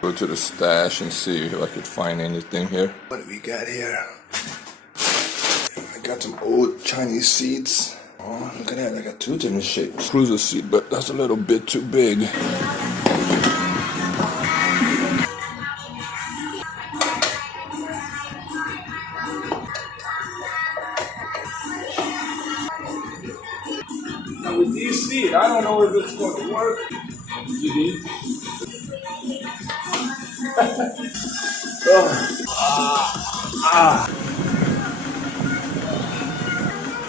Go to the stash and see if I could find anything here. What do we got here? I got some old Chinese seats. Oh, look at that. I got two different shapes. Cruiser seat, but that's a little bit too big. Now with these seats, I don't know if it's going to work.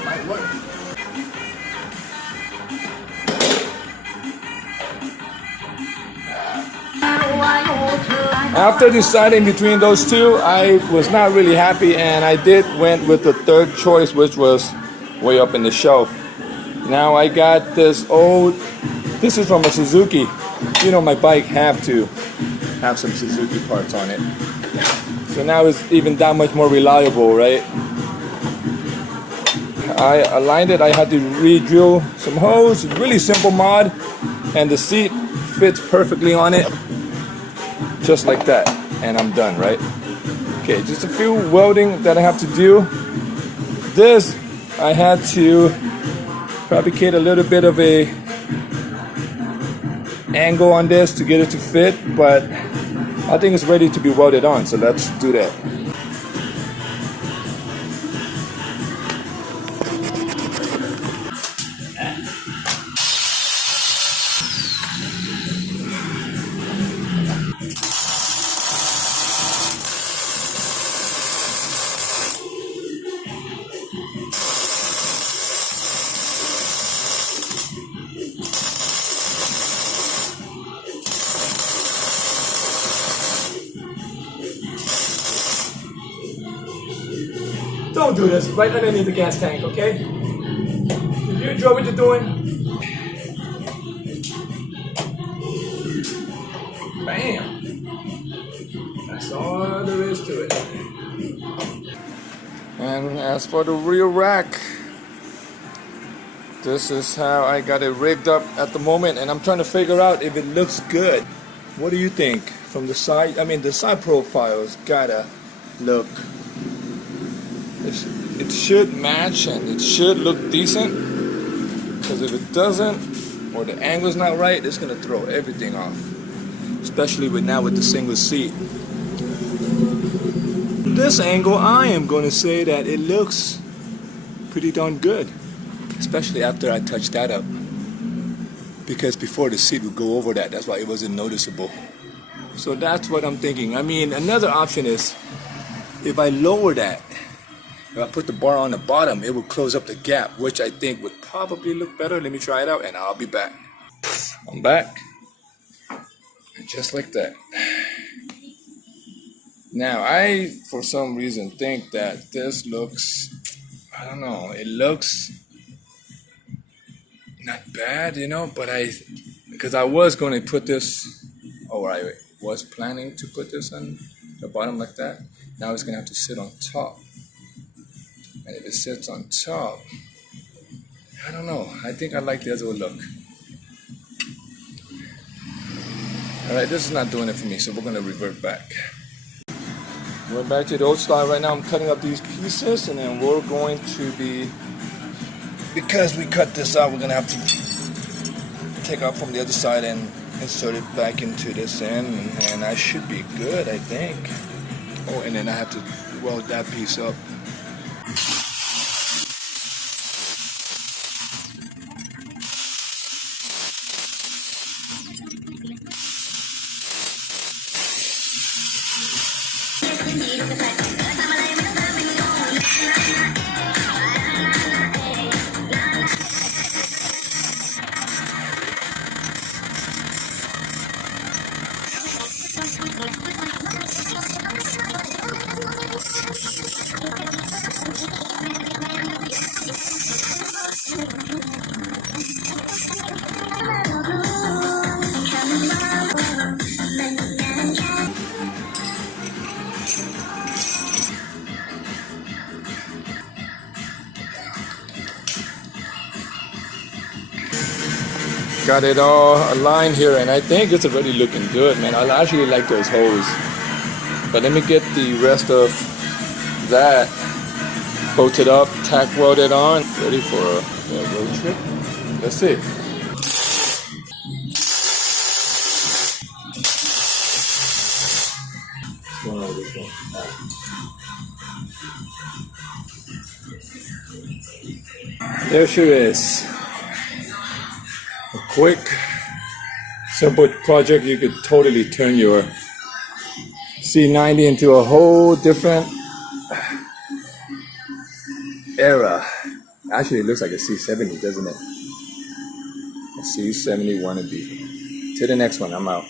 Might work. After deciding between those two, I was not really happy, and I went with the third choice, which was way up in the shelf. Now I got this this is from a Suzuki. You know, my bike have to have some Suzuki parts on it. So now it's even that much more reliable, right? I aligned it. I had to re-drill some holes. Really simple mod, and the seat fits perfectly on it, just like that. And I'm done, right? Okay, just a few welding that I have to do. This I had to fabricate a little bit of a angle on this to get it to fit, but I think it's ready to be welded on, so let's do that. Don't do this right underneath the gas tank, okay? If you enjoy what you're doing, bam! That's all there is to it. And as for the rear rack, this is how I got it rigged up at the moment, and I'm trying to figure out if it looks good. What do you think? From the side, I mean, the side profile's gotta look, it should match and it should look decent, because if it doesn't, or the angle's not right, it's gonna throw everything off, especially with the single seat. This angle, I am going to say that it looks pretty darn good, especially after I touch that up, because before the seat would go over that, that's why it wasn't noticeable. So that's what I'm thinking. I mean, another option is if I lower that, if I put the bar on the bottom, it will close up the gap, which I think would probably look better. Let me try it out and I'll be back. I'm back. And just like that. Now, I, for some reason, think that this looks, I don't know, it looks not bad, you know, but because I was going to put this, I was planning to put this on the bottom like that. Now it's going to have to sit on top. And if it sits on top, I don't know. I think I like the other look. Alright, this is not doing it for me, so we're going to revert back. We're back to the old style right now. I'm cutting up these pieces, and then we're going to be, because we cut this out, we're going to have to take out from the other side and insert it back into this end, and I should be good, I think. Oh, and then I have to weld that piece up. got it all aligned here, and I think it's already looking good, man. I actually like those holes. But let me get the rest of that bolted up, tack welded on, ready for a road trip. Let's see. What's going on with this one? There she is. A quick, simple project. You could totally turn your C90 into a whole different era. Actually, it looks like a C70, doesn't it? A C70 wannabe. To the next one, I'm out.